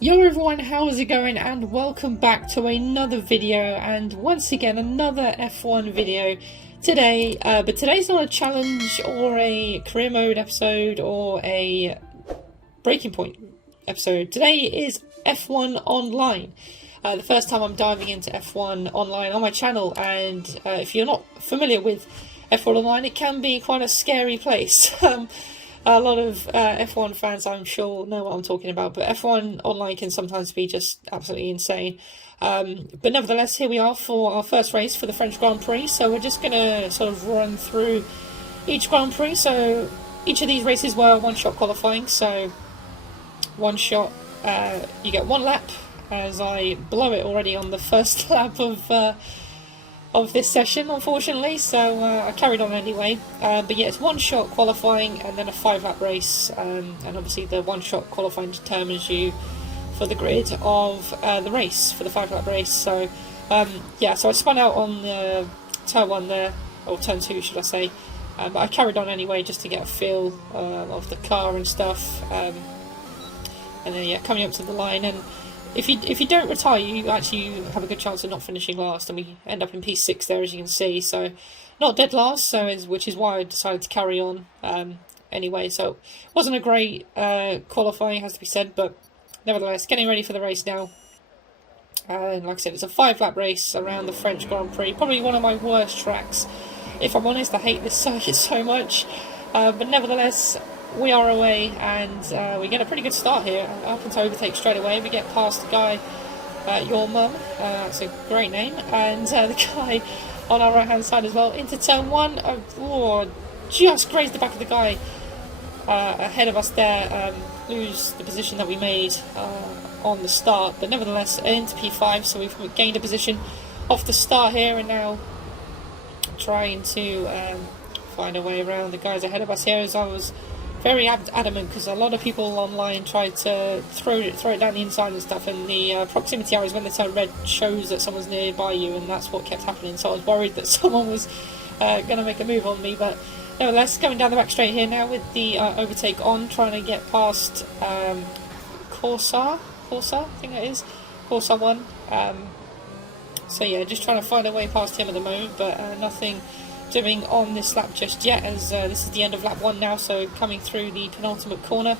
Yo everyone, how's it going, and welcome back to another video, and once again another F1 video today. But today's not a challenge or a career mode episode or a breaking point episode. Today is F1 Online. The first time I'm diving into F1 Online on my channel, and if you're not familiar with F1 Online, it can be quite a scary place. A lot of F1 fans, I'm sure, know what I'm talking about, but F1 Online can sometimes be just absolutely insane. But nevertheless, here we are for our first race for the French Grand Prix, so we're just going to sort of run through each Grand Prix. So each of these races were one-shot qualifying, so one shot, you get one lap, as I blow it already on the first lap of this session, unfortunately, so I carried on anyway. But yeah, it's one shot qualifying and then a 5-lap race, and obviously the one shot qualifying determines you for the grid of the race, for the 5-lap race. So yeah, so I spun out on the turn 1 there, or turn 2 should I say, but I carried on anyway just to get a feel of the car and stuff, and then yeah, coming up to the line. And if you don't retire, you actually have a good chance of not finishing last, and we end up in P6 there, as you can see. So not dead last, so which is why I decided to carry on anyway. So it wasn't a great qualifying, has to be said, but nevertheless, getting ready for the race now. And like I said, it's a 5-lap race around the French Grand Prix. Probably one of my worst tracks, if I'm honest. I hate this circuit so much, but nevertheless, we are away, and we get a pretty good start here. Up into overtake straight away. We get past the guy, Your Mum, that's a great name, and the guy on our right hand side as well. Into turn 1, just grazed the back of the guy ahead of us there. Lose the position that we made on the start, but nevertheless into P5, so we've gained a position off the start here, and now trying to find a way around the guys ahead of us here, as I was very adamant, because a lot of people online tried to throw it down the inside and stuff, and the proximity arrows, when they turn red, shows that someone's nearby you, and that's what kept happening. So I was worried that someone was going to make a move on me, but nevertheless, going down the back straight here now with the overtake on, trying to get past Corsa, I think it is, Corsa 1. So yeah, just trying to find a way past him at the moment, but nothing doing on this lap just yet, as this is the end of lap 1 now. So coming through the penultimate corner,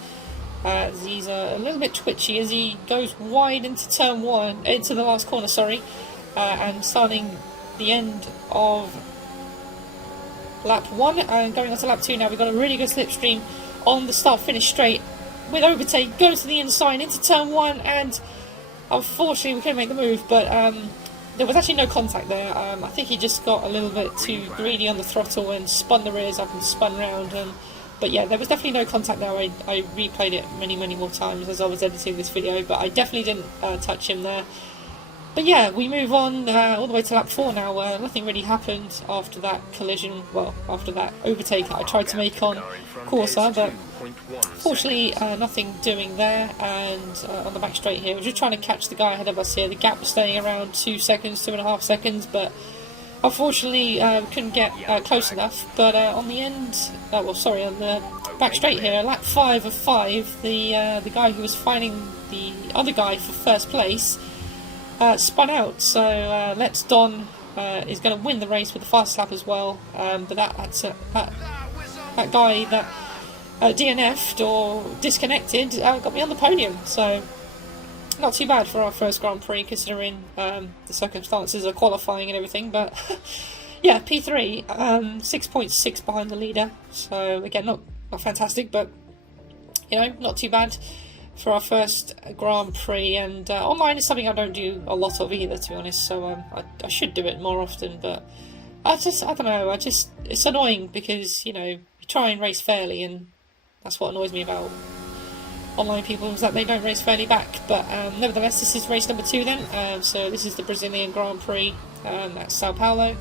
he's a little bit twitchy as he goes wide into turn 1, into the last corner, sorry, and starting the end of lap 1 and going on to lap 2 now. We've got a really good slipstream on the start finish straight with overtake, goes to the inside into turn 1, and unfortunately we couldn't make the move, but there was actually no contact there. I think he just got a little bit too greedy on the throttle and spun the rears up and spun round. But yeah, there was definitely no contact there. I replayed it many more times as I was editing this video, but I definitely didn't touch him there. But yeah, we move on all the way to lap 4 now, where nothing really happened after that collision, well, after that overtake that I tried to make on Corsa, but fortunately nothing doing there. And on the back straight here, we're just trying to catch the guy ahead of us here. The gap was staying around 2 seconds, 2.5 seconds, but unfortunately couldn't get close enough. But on the end, on the back straight here, lap 5 of 5, the guy who was fighting the other guy for first place spun out, so Let's Don is going to win the race with the fast lap as well, but that guy that DNF'd or disconnected got me on the podium, so not too bad for our first Grand Prix, considering the circumstances of qualifying and everything. But yeah, P3, 6.6 behind the leader, so again not fantastic, but not too bad for our first Grand Prix. And online is something I don't do a lot of either, to be honest, so I should do it more often, but I don't know, it's annoying, because you try and race fairly, and that's what annoys me about online people, is that they don't race fairly back. But nevertheless, this is race number 2 then, so this is the Brazilian Grand Prix at Sao Paulo,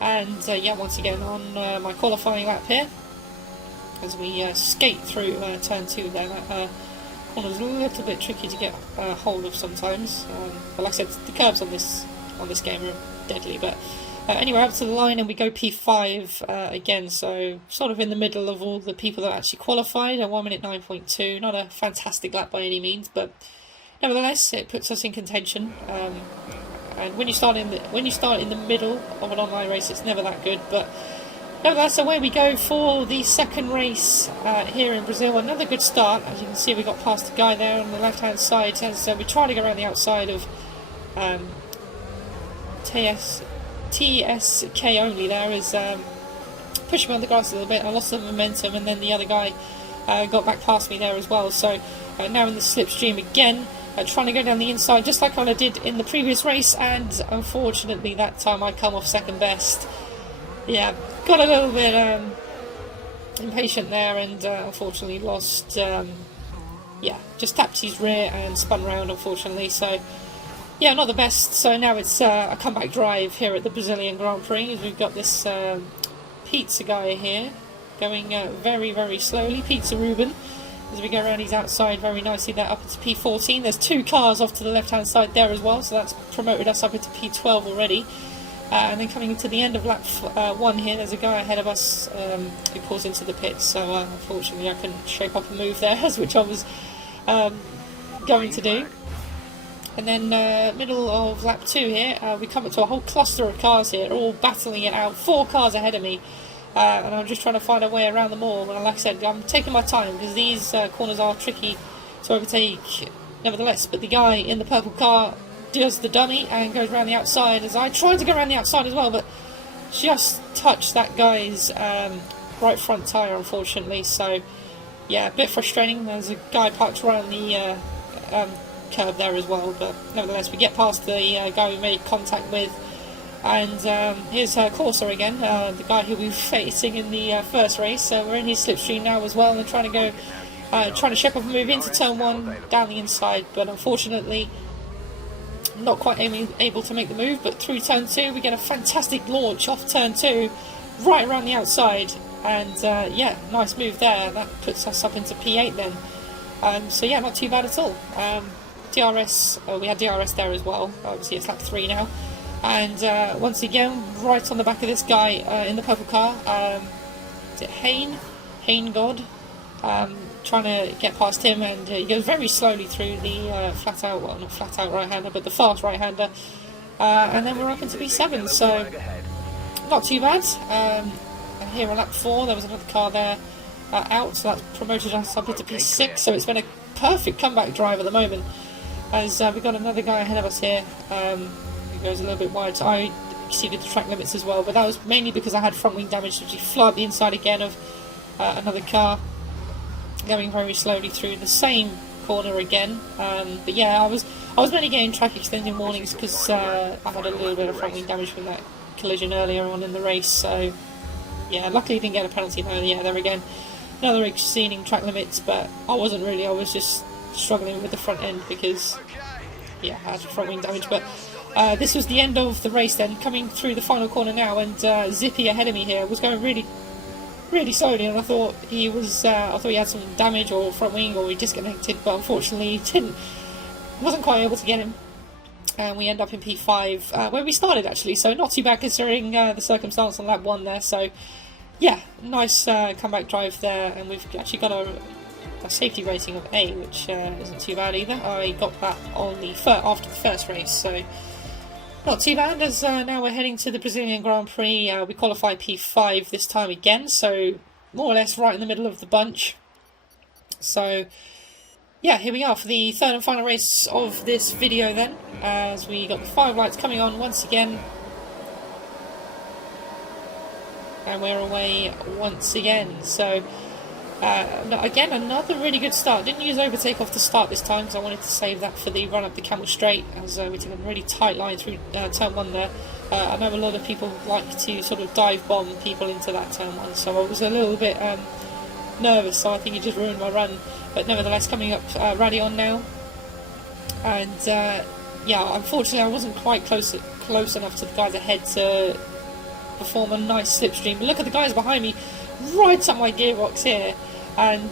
and yeah, once again on my qualifying lap here, as we skate through turn 2 there. That corner's a little bit tricky to get hold of sometimes, but like I said, the curves on this game are deadly. But anyway, up to the line, and we go P5 again, so sort of in the middle of all the people that actually qualified, a 1 minute 9.2, not a fantastic lap by any means, but nevertheless, it puts us in contention. And when you start in the middle of an online race, it's never that good. But nevertheless, away we go for the second race here in Brazil. Another good start. As you can see, we got past the guy there on the left-hand side, as we try to go around the outside of TSK only. There is pushing me on the grass a little bit. I lost some momentum, and then the other guy got back past me there as well. So now in the slipstream again. Trying to go down the inside just like I did in the previous race, and unfortunately that time I come off second best. Yeah, got a little bit impatient there, and unfortunately lost, just tapped his rear and spun round, unfortunately. So yeah, not the best. So now it's a comeback drive here at the Brazilian Grand Prix, as we've got this pizza guy here going very, very slowly, Pizza Ruben. As we go around, he's outside very nicely there, up into P14. There's two cars off to the left-hand side there as well, so that's promoted us up into P12 already. And then coming into the end of lap 1 here, there's a guy ahead of us who pulls into the pits. So unfortunately I couldn't shape up a move there, which I was going to do. And then middle of lap 2 here, we come up to a whole cluster of cars here, all battling it out. 4 cars ahead of me. And I'm just trying to find a way around them all. And like I said, I'm taking my time because these corners are tricky to overtake nevertheless. But the guy in the purple car does the dummy and goes around the outside, as I tried to go around the outside as well, but just touched that guy's right front tyre, unfortunately. So yeah, a bit frustrating. There's a guy parked right on the curb there as well, but nevertheless we get past the guy we made contact with. And here's Corsa again, the guy who we were facing in the first race. So we're in his slipstream now as well, and trying to shape up and move into turn 1 down the inside. But unfortunately, not quite able to make the move. But through turn 2, we get a fantastic launch off turn 2, right around the outside. And yeah, nice move there. That puts us up into P8 then. So yeah, not too bad at all. DRS, we had DRS there as well. Obviously, it's lap 3 now. And once again, right on the back of this guy in the purple car, is it Hain God, trying to get past him, and he goes very slowly through the flat out, well, not flat out right-hander, but the fast right-hander, and then we're up into P7, so not too bad. And here on lap 4, there was another car there out, so that's promoted us up into P6, so it's been a perfect comeback drive at the moment, as we've got another guy ahead of us here. Goes a little bit wide, so I exceeded the track limits as well, but that was mainly because I had front wing damage, which flew up the inside again of another car, going very slowly through the same corner again. But yeah, I was mainly getting track extension warnings because I had a little bit of front wing damage from that collision earlier on in the race. So yeah, luckily didn't get a penalty. No, yeah, there again, another exceeding track limits, but I wasn't really. I was just struggling with the front end because yeah, I had front wing damage, but. This was the end of the race then, coming through the final corner now, and Zippy ahead of me here was going really, really slowly, and I thought he had some damage or front wing or he disconnected, but unfortunately he wasn't quite able to get him, and we end up in P5 where we started actually, so not too bad considering the circumstance on lap 1 there. So yeah, nice comeback drive there, and we've actually got a safety rating of A, which isn't too bad either. I got that on the after the first race, so not too bad, as now we're heading to the Brazilian Grand Prix. We qualify P5 this time again, so more or less right in the middle of the bunch. So yeah, here we are for the third and final race of this video then, as we got the 5 lights coming on once again. And we're away once again, so again, another really good start. Didn't use overtake off the start this time because I wanted to save that for the run up the Camel Straight, as we took a really tight line through turn 1 there. I know a lot of people like to sort of dive bomb people into that turn 1, so I was a little bit nervous, so I think it just ruined my run. But nevertheless, coming up Radion now, and yeah, unfortunately I wasn't quite close enough to the guys ahead to perform a nice slipstream. Look at the guys behind me, right up my gearbox here, and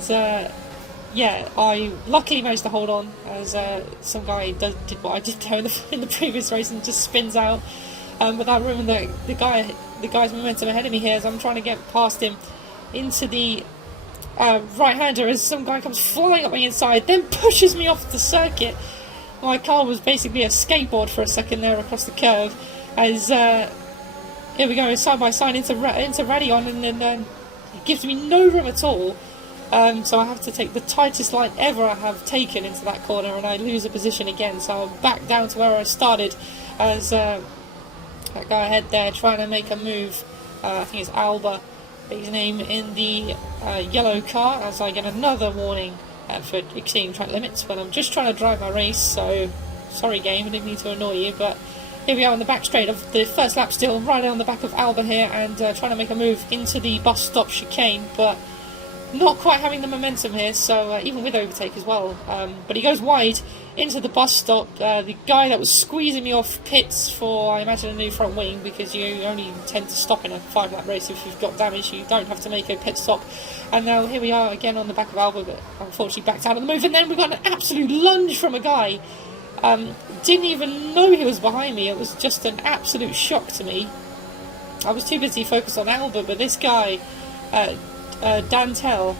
yeah, I luckily managed to hold on, as some guy did what I did there in the previous race and just spins out. But that ruined the guy's momentum ahead of me here, as I'm trying to get past him into the right-hander, as some guy comes flying up my inside, then pushes me off the circuit my car was basically a skateboard for a second there across the curve, as here we go, side by side into Radeon, and then it gives me no room at all. So I have to take the tightest line ever I have taken into that corner, and I lose a position again. So I'm back down to where I started, as that guy ahead there trying to make a move. I think it's Alba, his name, in the yellow car, as I get another warning for exceeding track limits. But I'm just trying to drive my race, so sorry game, I didn't mean to annoy you, but here we are on the back straight of the first lap, still right on the back of Alba here, and trying to make a move into the bus stop chicane, but not quite having the momentum here, so even with overtake as well. But he goes wide into the bus stop. The guy that was squeezing me off pits for, I imagine, a new front wing, because you only tend to stop in a 5-lap race if you've got damage. You don't have to make a pit stop. And now here we are again on the back of Alba, but unfortunately backed out of the move. And then we got an absolute lunge from a guy. Didn't even know he was behind me. It was just an absolute shock to me. I was too busy focused on Alba, but this guy, Dantel,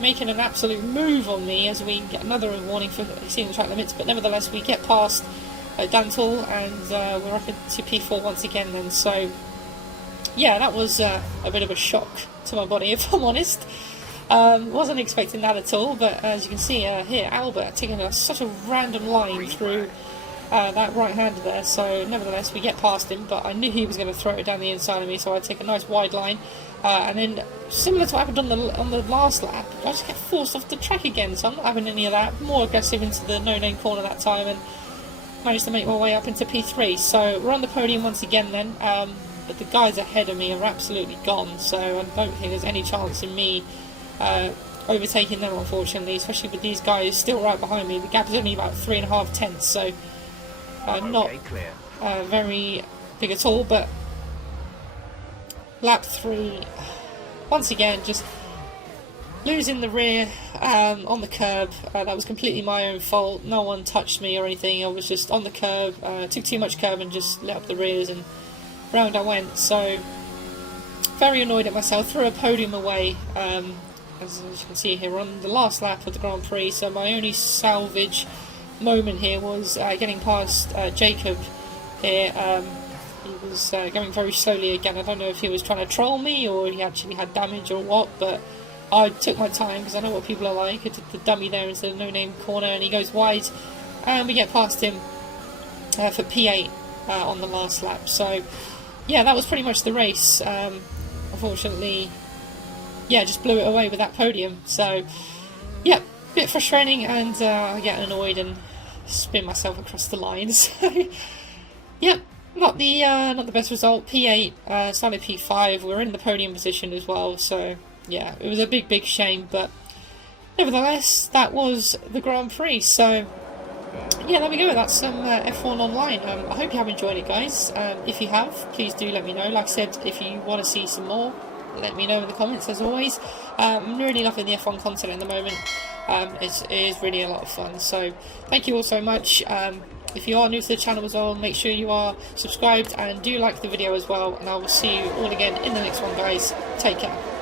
making an absolute move on me, as we get another warning for exceeding the track limits. But nevertheless, we get past Dantel, and we're up into P4 once again then. So yeah, that was a bit of a shock to my body, if I'm honest. Wasn't expecting that at all, but as you can see here, Albert taking such a random line through that right-hander there. So nevertheless, we get past him, but I knew he was going to throw it down the inside of me, so I'd take a nice wide line. And then, similar to what happened on the last lap, I just get forced off the track again, so I'm not having any of that. More aggressive into the no-name corner that time, and managed to make my way up into P3. So we're on the podium once again then, but the guys ahead of me are absolutely gone, so I don't think there's any chance in me overtaking them, unfortunately, especially with these guys still right behind me. The gap is only about 3.5 tenths, so not very big at all. But lap 3, once again, just losing the rear on the curb. That was completely my own fault. No one touched me or anything. I was just on the curb, took too much curb and just let up the rears, and round I went. So very annoyed at myself, threw a podium away. As you can see here, we're on the last lap of the Grand Prix, so my only salvage moment here was getting past Jacob here. He was going very slowly again. I don't know if he was trying to troll me or he actually had damage or what, but I took my time because I know what people are like. I took the dummy there into the no-name corner, and he goes wide, and we get past him for P8 on the last lap. So yeah, that was pretty much the race. Unfortunately, yeah, just blew it away with that podium. So yeah, bit frustrating, and I get annoyed and spin myself across the line. So yeah, not the best result. P8, started P5. We're in the podium position as well. So yeah, it was a big shame, but nevertheless, that was the Grand Prix. So yeah, there we go. That's some F1 Online. I hope you have enjoyed it, guys. If you have, please do let me know. Like I said, if you want to see some more, let me know in the comments, as always. I'm really loving the F1 content at the moment. It is really a lot of fun. So thank you all so much. If you are new to the channel as well, make sure you are subscribed and do like the video as well. And I will see you all again in the next one, guys. Take care.